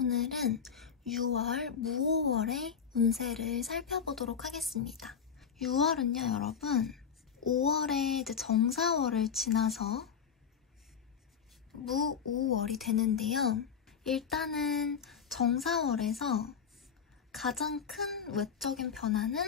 오늘은 6월 무오월의 운세를 살펴보도록 하겠습니다. 6월은요, 여러분, 5월에 이제 정사월을 지나서 무오월이 되는데요. 일단은 정사월에서 가장 큰 외적인 변화는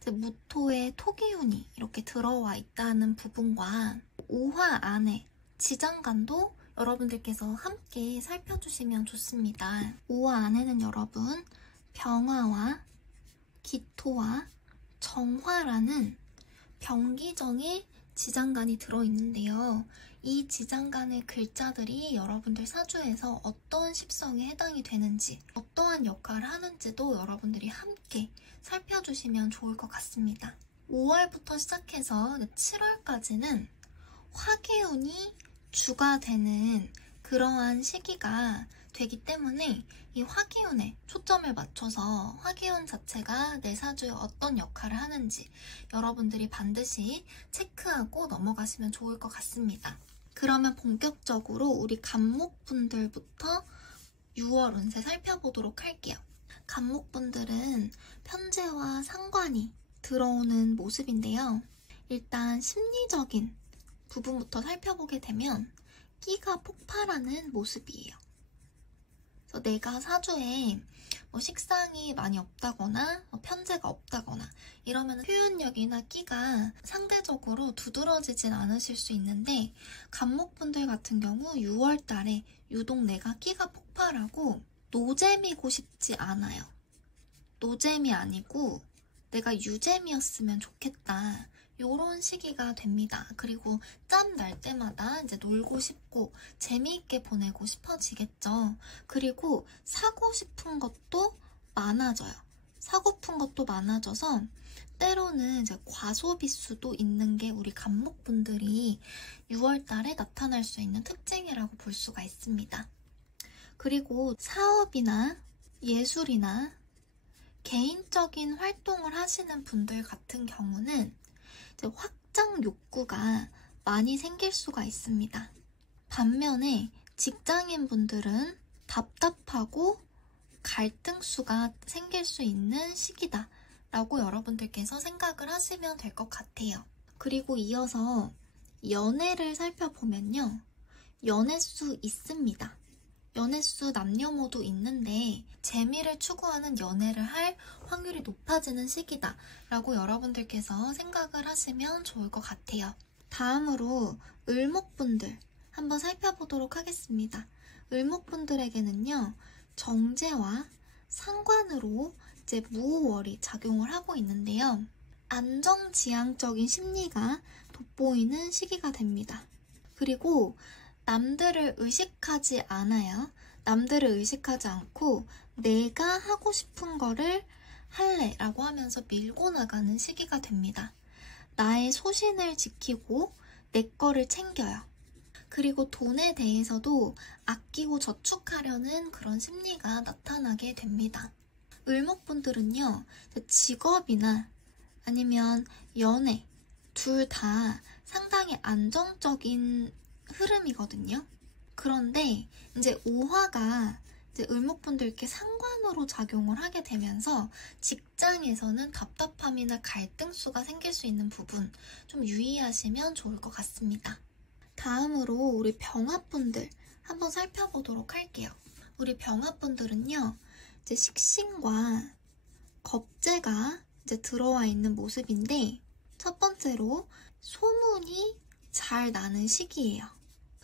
이제 무토의 토기운이 이렇게 들어와 있다는 부분과 5화 안에 지장간도 여러분들께서 함께 살펴주시면 좋습니다. 5화 안에는 여러분 병화와 기토와 정화라는 병기정의 지장간이 들어있는데요. 이 지장간의 글자들이 여러분들 사주에서 어떤 십성에 해당이 되는지, 어떠한 역할을 하는지도 여러분들이 함께 살펴주시면 좋을 것 같습니다. 5월부터 시작해서 7월까지는 화기운이 주가 되는 그러한 시기가 되기 때문에 이 화기운에 초점을 맞춰서 화기운 자체가 내 사주에 어떤 역할을 하는지 여러분들이 반드시 체크하고 넘어가시면 좋을 것 같습니다. 그러면 본격적으로 우리 간목분들부터 6월 운세 살펴보도록 할게요. 간목분들은 편재와 상관이 들어오는 모습인데요. 일단 심리적인 부분부터 살펴보게 되면 끼가 폭발하는 모습이에요. 그래서 내가 사주에 식상이 많이 없다거나 편재가 없다거나 이러면 표현력이나 끼가 상대적으로 두드러지진 않으실 수 있는데, 간목분들 같은 경우 6월 달에 유독 내가 끼가 폭발하고 노잼이고 싶지 않아요. 노잼이 아니고 내가 유잼이었으면 좋겠다, 요런 시기가 됩니다. 그리고 짬 날 때마다 이제 놀고 싶고 재미있게 보내고 싶어지겠죠. 그리고 사고 싶은 것도 많아져요. 사고픈 것도 많아져서 때로는 이제 과소비수도 있는 게 우리 간목분들이 6월 달에 나타날 수 있는 특징이라고 볼 수가 있습니다. 그리고 사업이나 예술이나 개인적인 활동을 하시는 분들 같은 경우는 확장 욕구가 많이 생길 수가 있습니다. 반면에 직장인 분들은 답답하고 갈등수가 생길 수 있는 시기다 라고 여러분들께서 생각을 하시면 될 것 같아요. 그리고 이어서 연애를 살펴보면요, 연애수 있습니다. 연애수 남녀모두 있는데 재미를 추구하는 연애를 할 확률이 높아지는 시기다 라고 여러분들께서 생각을 하시면 좋을 것 같아요. 다음으로 을목분들 한번 살펴보도록 하겠습니다. 을목분들에게는요, 정제와 상관으로 이제 무오월이 작용을 하고 있는데요. 안정지향적인 심리가 돋보이는 시기가 됩니다. 그리고 남들을 의식하지 않아요. 남들을 의식하지 않고 내가 하고 싶은 거를 할래 라고 하면서 밀고 나가는 시기가 됩니다. 나의 소신을 지키고 내 거를 챙겨요. 그리고 돈에 대해서도 아끼고 저축하려는 그런 심리가 나타나게 됩니다. 을목분들은요, 직업이나 아니면 연애 둘 다 상당히 안정적인 흐름이거든요. 그런데 이제 5화가 이제 을목분들께 상관으로 작용을 하게 되면서 직장에서는 답답함이나 갈등수가 생길 수 있는 부분 좀 유의하시면 좋을 것 같습니다. 다음으로 우리 병화분들 한번 살펴보도록 할게요. 우리 병화분들은요, 이제 식신과 겁재가 이제 들어와 있는 모습인데, 첫 번째로 소문이 잘 나는 시기예요.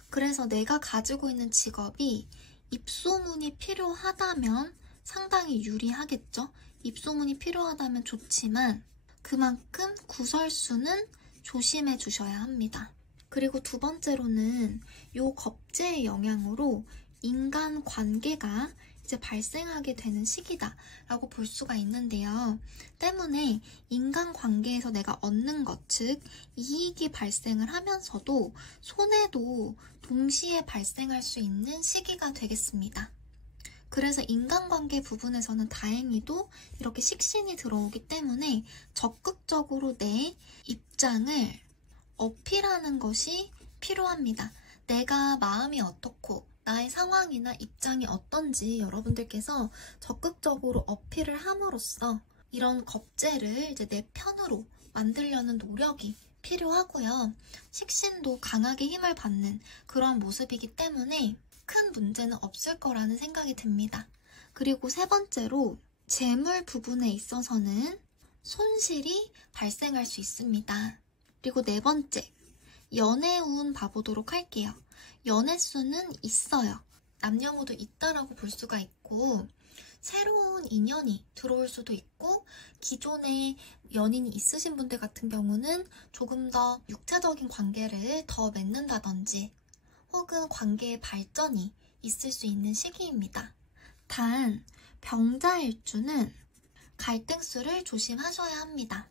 그래서 내가 가지고 있는 직업이 입소문이 필요하다면 상당히 유리하겠죠. 입소문이 필요하다면 좋지만 그만큼 구설수는 조심해 주셔야 합니다. 그리고 두 번째로는 요 겁재의 영향으로 인간관계가 이제 발생하게 되는 시기다 라고 볼 수가 있는데요. 때문에 인간관계에서 내가 얻는 것, 즉 이익이 발생을 하면서도 손해도 동시에 발생할 수 있는 시기가 되겠습니다. 그래서 인간관계 부분에서는 다행히도 이렇게 식신이 들어오기 때문에 적극적으로 내 입장을 어필하는 것이 필요합니다. 내가 마음이 어떻고 나의 상황이나 입장이 어떤지 여러분들께서 적극적으로 어필을 함으로써 이런 겁재를 이제 내 편으로 만들려는 노력이 필요하고요. 식신도 강하게 힘을 받는 그런 모습이기 때문에 큰 문제는 없을 거라는 생각이 듭니다. 그리고 세 번째로 재물 부분에 있어서는 손실이 발생할 수 있습니다. 그리고 네 번째, 연애운 봐보도록 할게요. 연애수는 있어요. 남녀모두 있다라고 볼 수가 있고 새로운 인연이 들어올 수도 있고 기존에 연인이 있으신 분들 같은 경우는 조금 더 육체적인 관계를 더 맺는다든지 혹은 관계의 발전이 있을 수 있는 시기입니다. 단, 병자일주는 갈등수를 조심하셔야 합니다.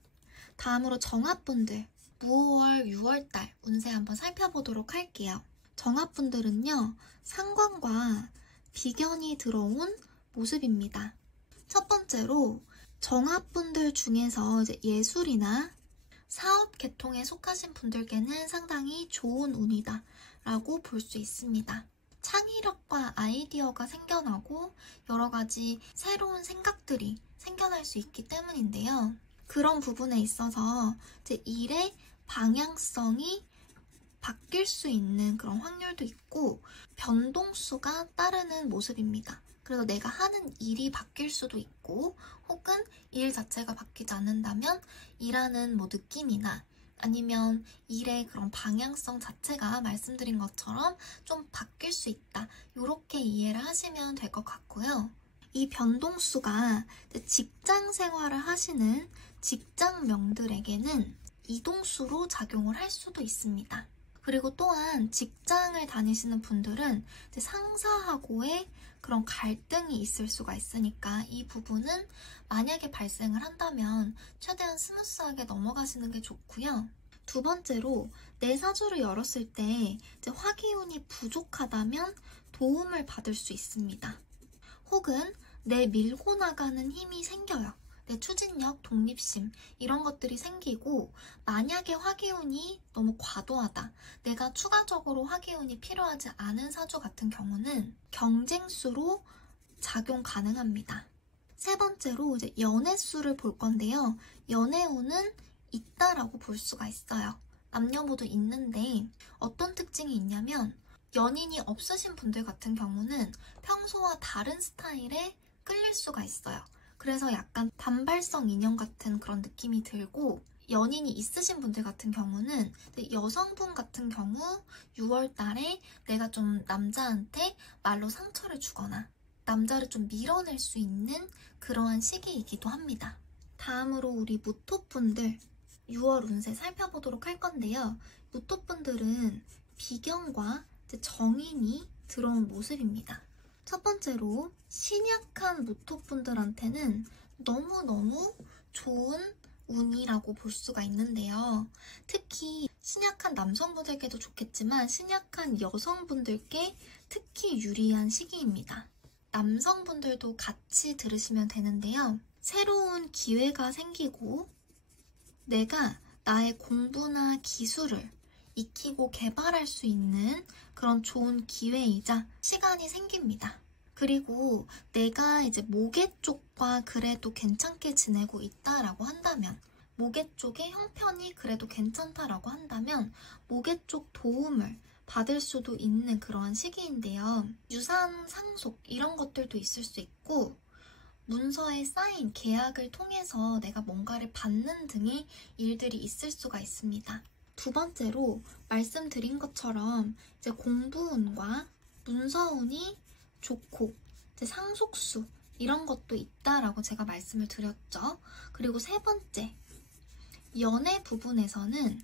다음으로 정합분들, 무오월, 6월달 운세 한번 살펴보도록 할게요. 정합분들은요, 상관과 비견이 들어온 모습입니다. 첫 번째로 정합분들 중에서 이제 예술이나 사업 계통에 속하신 분들께는 상당히 좋은 운이다 라고 볼 수 있습니다. 창의력과 아이디어가 생겨나고 여러 가지 새로운 생각들이 생겨날 수 있기 때문인데요. 그런 부분에 있어서 이제 일의 방향성이 바뀔 수 있는 그런 확률도 있고 변동수가 따르는 모습입니다. 그래서 내가 하는 일이 바뀔 수도 있고 혹은 일 자체가 바뀌지 않는다면 일하는 뭐 느낌이나 아니면 일의 그런 방향성 자체가 말씀드린 것처럼 좀 바뀔 수 있다. 이렇게 이해를 하시면 될 것 같고요. 이 변동수가 직장 생활을 하시는 직장명들에게는 이동수로 작용을 할 수도 있습니다. 그리고 또한 직장을 다니시는 분들은 상사하고의 그런 갈등이 있을 수가 있으니까 이 부분은 만약에 발생을 한다면 최대한 스무스하게 넘어가시는 게 좋고요. 두 번째로 내 사주를 열었을 때 이제 화기운이 부족하다면 도움을 받을 수 있습니다. 혹은 내 밀고 나가는 힘이 생겨요. 내 추진력, 독립심 이런 것들이 생기고 만약에 화기운이 너무 과도하다. 내가 추가적으로 화기운이 필요하지 않은 사주 같은 경우는 경쟁수로 작용 가능합니다. 세 번째로 이제 연애수를 볼 건데요. 연애운은 있다라고 볼 수가 있어요. 남녀 모두 있는데 어떤 특징이 있냐면 연인이 없으신 분들 같은 경우는 평소와 다른 스타일에 끌릴 수가 있어요. 그래서 약간 단발성 인형 같은 그런 느낌이 들고 연인이 있으신 분들 같은 경우는 여성분 같은 경우 6월 달에 내가 좀 남자한테 말로 상처를 주거나 남자를 좀 밀어낼 수 있는 그러한 시기이기도 합니다. 다음으로 우리 무토분들 6월 운세 살펴보도록 할 건데요. 무토분들은 비견과 정인이 들어온 모습입니다. 첫 번째로 신약한 무토분들한테는 너무너무 좋은 운이라고 볼 수가 있는데요. 특히 신약한 남성분들께도 좋겠지만 신약한 여성분들께 특히 유리한 시기입니다. 남성분들도 같이 들으시면 되는데요. 새로운 기회가 생기고 내가 나의 공부나 기술을 익히고 개발할 수 있는 그런 좋은 기회이자 시간이 생깁니다. 그리고 내가 이제 모계 쪽과 그래도 괜찮게 지내고 있다라고 한다면 모계 쪽의 형편이 그래도 괜찮다라고 한다면 모계 쪽 도움을 받을 수도 있는 그러한 시기인데요. 유산 상속 이런 것들도 있을 수 있고 문서에 쌓인 계약을 통해서 내가 뭔가를 받는 등의 일들이 있을 수가 있습니다. 두 번째로 말씀드린 것처럼 이제 공부운과 문서운이 좋고 이제 상속수 이런 것도 있다라고 제가 말씀을 드렸죠. 그리고 세 번째, 연애 부분에서는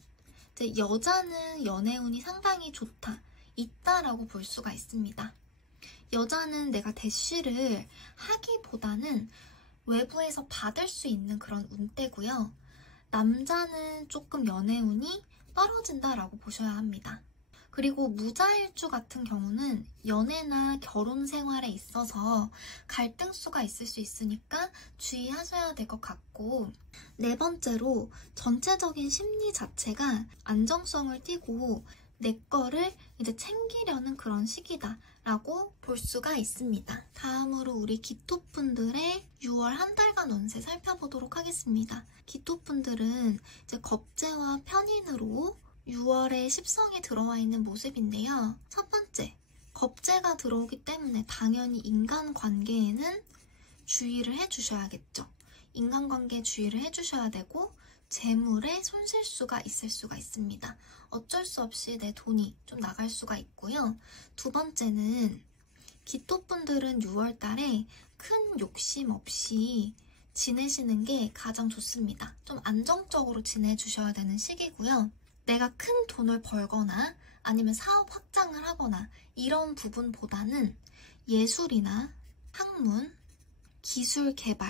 이제 여자는 연애운이 상당히 좋다, 있다라고 볼 수가 있습니다. 여자는 내가 대쉬를 하기보다는 외부에서 받을 수 있는 그런 운대고요. 남자는 조금 연애운이 떨어진다라고 보셔야 합니다. 그리고 무자일주 같은 경우는 연애나 결혼 생활에 있어서 갈등수가 있을 수 있으니까 주의하셔야 될 것 같고 네 번째로 전체적인 심리 자체가 안정성을 띠고 내 거를 이제 챙기려는 그런 시기다 라고 볼 수가 있습니다. 다음으로 우리 기토분들의 6월 한 달간 운세 살펴보도록 하겠습니다. 기토분들은 이제 겁재와 편인으로 6월에 십성이 들어와 있는 모습인데요. 첫 번째, 겁재가 들어오기 때문에 당연히 인간관계에는 주의를 해주셔야겠죠. 인간관계에 주의를 해주셔야 되고 재물에 손실수가 있을 수가 있습니다. 어쩔 수 없이 내 돈이 좀 나갈 수가 있고요. 두 번째는 기토분들은 6월 달에 큰 욕심 없이 지내시는 게 가장 좋습니다. 좀 안정적으로 지내주셔야 되는 시기고요. 내가 큰 돈을 벌거나 아니면 사업 확장을 하거나 이런 부분보다는 예술이나 학문, 기술 개발,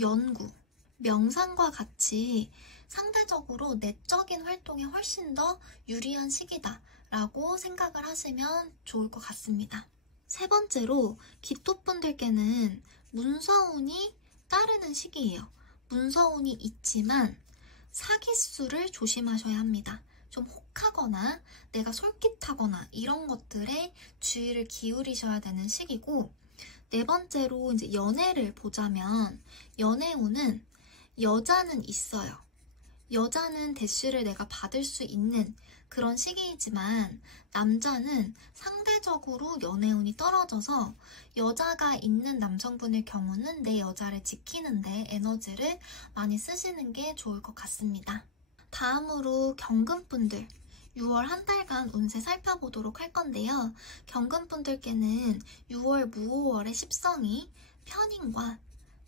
연구, 명상과 같이 상대적으로 내적인 활동에 훨씬 더 유리한 시기다라고 생각을 하시면 좋을 것 같습니다. 세 번째로 기토분들께는 문서운이 따르는 시기예요. 문서운이 있지만 사기수를 조심하셔야 합니다. 좀 혹하거나 내가 솔깃하거나 이런 것들에 주의를 기울이셔야 되는 시기고, 네 번째로 이제 연애를 보자면 연애운은 여자는 있어요. 여자는 대시를 내가 받을 수 있는 그런 시기이지만 남자는 상대적으로 연애운이 떨어져서 여자가 있는 남성분의 경우는 내 여자를 지키는데 에너지를 많이 쓰시는 게 좋을 것 같습니다. 다음으로 경금분들 6월 한 달간 운세 살펴보도록 할 건데요. 경금분들께는 6월 무오월의 십성이 편인과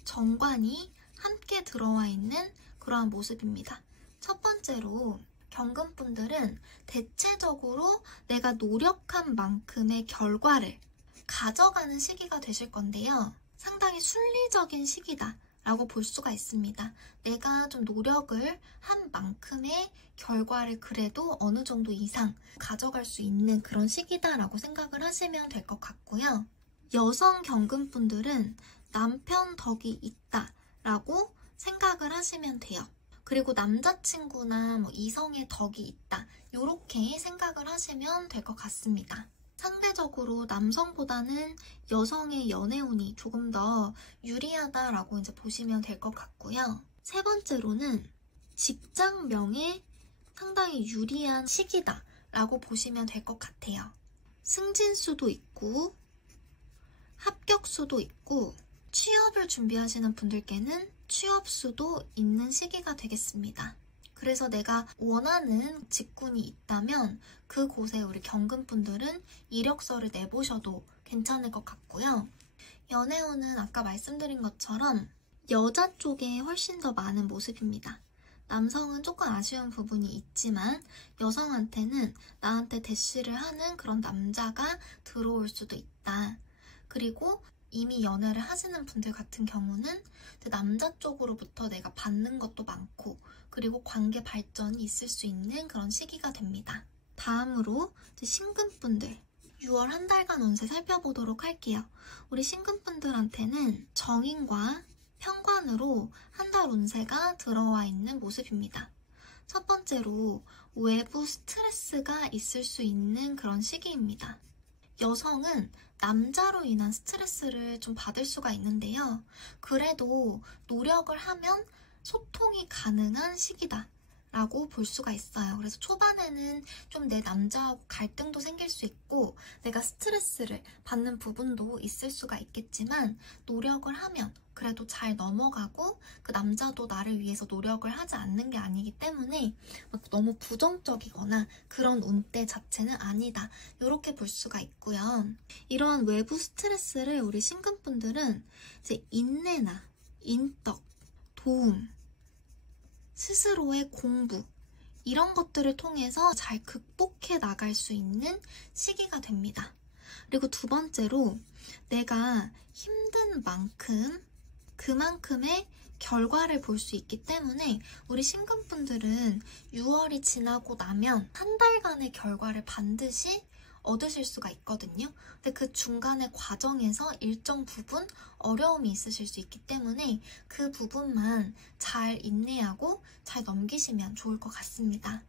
정관이 함께 들어와 있는 그러한 모습입니다. 첫 번째로 경금분들은 대체적으로 내가 노력한 만큼의 결과를 가져가는 시기가 되실 건데요. 상당히 순리적인 시기다 라고 볼 수가 있습니다. 내가 좀 노력을 한 만큼의 결과를 그래도 어느 정도 이상 가져갈 수 있는 그런 시기다라고 생각을 하시면 될 것 같고요. 여성 경금분들은 남편 덕이 있다라고 생각을 하시면 돼요. 그리고 남자친구나 이성의 덕이 있다 이렇게 생각을 하시면 될 것 같습니다. 상대적으로 남성보다는 여성의 연애운이 조금 더 유리하다라고 이제 보시면 될 것 같고요. 세 번째로는 직장명에 상당히 유리한 시기다라고 보시면 될 것 같아요. 승진수도 있고 합격수도 있고 취업을 준비하시는 분들께는 취업수도 있는 시기가 되겠습니다. 그래서 내가 원하는 직군이 있다면 그곳에 우리 경금분들은 이력서를 내보셔도 괜찮을 것 같고요. 연애운은 아까 말씀드린 것처럼 여자 쪽에 훨씬 더 많은 모습입니다. 남성은 조금 아쉬운 부분이 있지만 여성한테는 나한테 대시를 하는 그런 남자가 들어올 수도 있다. 그리고 이미 연애를 하시는 분들 같은 경우는 남자 쪽으로부터 내가 받는 것도 많고 그리고 관계 발전이 있을 수 있는 그런 시기가 됩니다. 다음으로 신금분들 6월 한 달간 운세 살펴보도록 할게요. 우리 신금분들한테는 정인과 편관으로 한 달 운세가 들어와 있는 모습입니다. 첫 번째로 외부 스트레스가 있을 수 있는 그런 시기입니다. 여성은 남자로 인한 스트레스를 좀 받을 수가 있는데요. 그래도 노력을 하면 소통이 가능한 시기다 라고 볼 수가 있어요. 그래서 초반에는 좀 내 남자하고 갈등도 생길 수 있고 내가 스트레스를 받는 부분도 있을 수가 있겠지만 노력을 하면 그래도 잘 넘어가고 그 남자도 나를 위해서 노력을 하지 않는 게 아니기 때문에 너무 부정적이거나 그런 운대 자체는 아니다 이렇게 볼 수가 있고요. 이러한 외부 스트레스를 우리 신금분들은 이제 인내나 인덕, 도움, 스스로의 공부 이런 것들을 통해서 잘 극복해 나갈 수 있는 시기가 됩니다. 그리고 두 번째로 내가 힘든 만큼 그만큼의 결과를 볼 수 있기 때문에 우리 신금분들은 6월이 지나고 나면 한 달간의 결과를 반드시 얻으실 수가 있거든요. 근데 그 중간의 과정에서 일정 부분 어려움이 있으실 수 있기 때문에 그 부분만 잘 인내하고 잘 넘기시면 좋을 것 같습니다.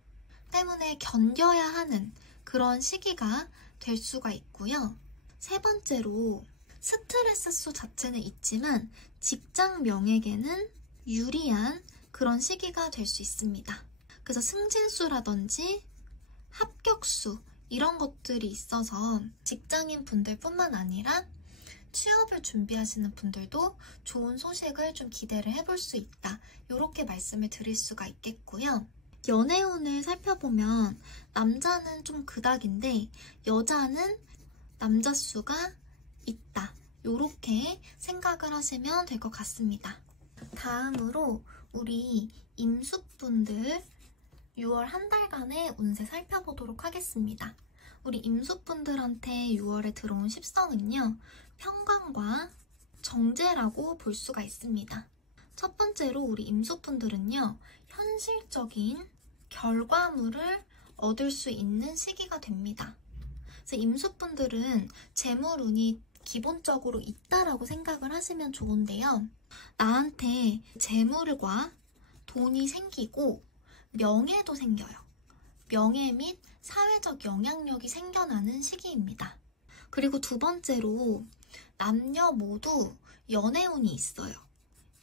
때문에 견뎌야 하는 그런 시기가 될 수가 있고요. 세 번째로 스트레스수 자체는 있지만 직장 명예에게는 유리한 그런 시기가 될 수 있습니다. 그래서 승진수라든지 합격수 이런 것들이 있어서 직장인 분들뿐만 아니라 취업을 준비하시는 분들도 좋은 소식을 좀 기대를 해볼 수 있다. 이렇게 말씀을 드릴 수가 있겠고요. 연애운을 살펴보면 남자는 좀 그닥인데 여자는 남자 수가 있다. 이렇게 생각을 하시면 될 것 같습니다. 다음으로 우리 임수분들 6월 한 달간의 운세 살펴보도록 하겠습니다. 우리 임수분들한테 6월에 들어온 십성은요, 평관과 정제라고 볼 수가 있습니다. 첫 번째로 우리 임수분들은요, 현실적인 결과물을 얻을 수 있는 시기가 됩니다. 그래서 임수분들은 재물운이 기본적으로 있다라고 생각을 하시면 좋은데요. 나한테 재물과 돈이 생기고 명예도 생겨요. 명예 및 사회적 영향력이 생겨나는 시기입니다. 그리고 두 번째로 남녀 모두 연애운이 있어요.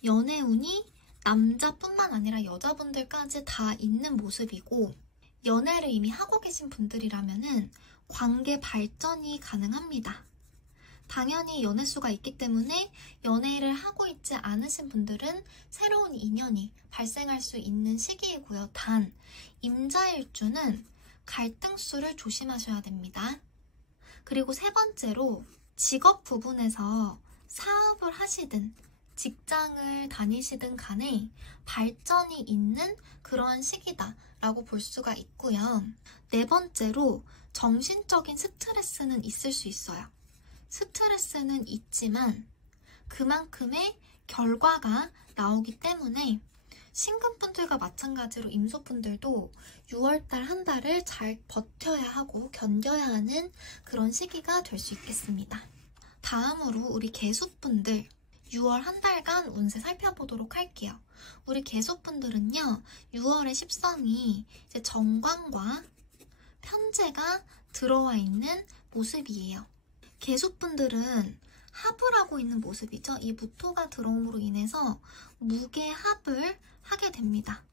연애운이 남자뿐만 아니라 여자분들까지 다 있는 모습이고, 연애를 이미 하고 계신 분들이라면은 관계 발전이 가능합니다. 당연히 연애수가 있기 때문에 연애를 하고 있지 않으신 분들은 새로운 인연이 발생할 수 있는 시기이고요. 단, 임자일주는 갈등수를 조심하셔야 됩니다. 그리고 세 번째로 직업 부분에서 사업을 하시든 직장을 다니시든 간에 발전이 있는 그러한 시기다라고 볼 수가 있고요. 네 번째로 정신적인 스트레스는 있을 수 있어요. 스트레스는 있지만 그만큼의 결과가 나오기 때문에 신금분들과 마찬가지로 임수분들도 6월달 한 달을 잘 버텨야 하고 견뎌야 하는 그런 시기가 될 수 있겠습니다. 다음으로 우리 개수분들 6월 한 달간 운세 살펴보도록 할게요. 우리 개수분들은요, 6월의 십성이 이제 정관과 편재가 들어와 있는 모습이에요. 개수분들은 합을 하고 있는 모습이죠. 이 무토가 들어옴으로 인해서 무게합을 하게 됩니다.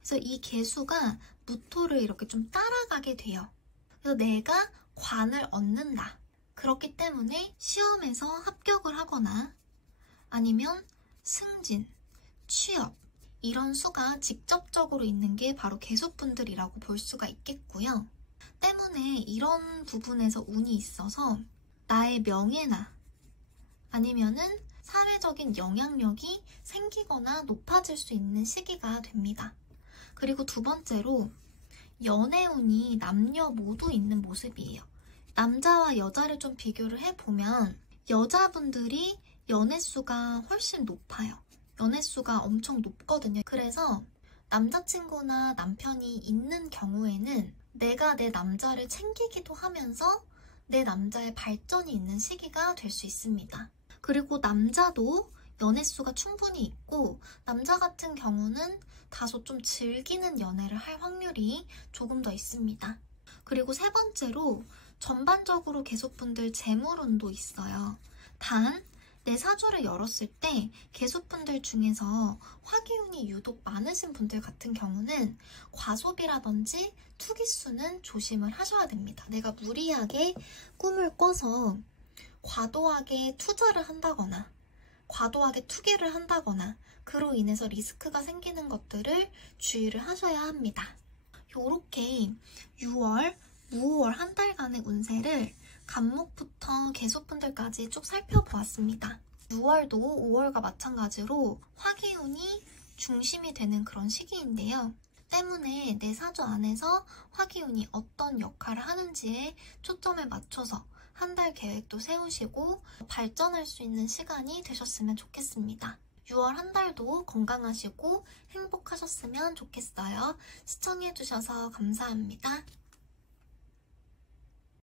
그래서 이 개수가 무토를 이렇게 좀 따라가게 돼요. 그래서 내가 관을 얻는다. 그렇기 때문에 시험에서 합격을 하거나 아니면 승진, 취업 이런 수가 직접적으로 있는 게 바로 개수분들이라고 볼 수가 있겠고요. 때문에 이런 부분에서 운이 있어서 나의 명예나 아니면은 사회적인 영향력이 생기거나 높아질 수 있는 시기가 됩니다. 그리고 두 번째로 연애운이 남녀 모두 있는 모습이에요. 남자와 여자를 좀 비교를 해보면 여자분들이 연애수가 훨씬 높아요. 연애수가 엄청 높거든요. 그래서 남자친구나 남편이 있는 경우에는 내가 내 남자를 챙기기도 하면서 내 남자의 발전이 있는 시기가 될 수 있습니다. 그리고 남자도 연애수가 충분히 있고 남자 같은 경우는 다소 좀 즐기는 연애를 할 확률이 조금 더 있습니다. 그리고 세 번째로 전반적으로 개수분들 재물운도 있어요. 단, 내 사주를 열었을 때 개수분들 중에서 화기운이 유독 많으신 분들 같은 경우는 과소비라든지 투기수는 조심을 하셔야 됩니다. 내가 무리하게 꿈을 꿔서 과도하게 투자를 한다거나 과도하게 투기를 한다거나 그로 인해서 리스크가 생기는 것들을 주의를 하셔야 합니다. 요렇게 6월, 무오월 한 달간의 운세를 간목부터 개수분들까지 쭉 살펴보았습니다. 6월도 5월과 마찬가지로 화기운이 중심이 되는 그런 시기인데요. 때문에 내 사주 안에서 화기운이 어떤 역할을 하는지에 초점을 맞춰서 한 달 계획도 세우시고 발전할 수 있는 시간이 되셨으면 좋겠습니다. 6월 한 달도 건강하시고 행복하셨으면 좋겠어요. 시청해주셔서 감사합니다.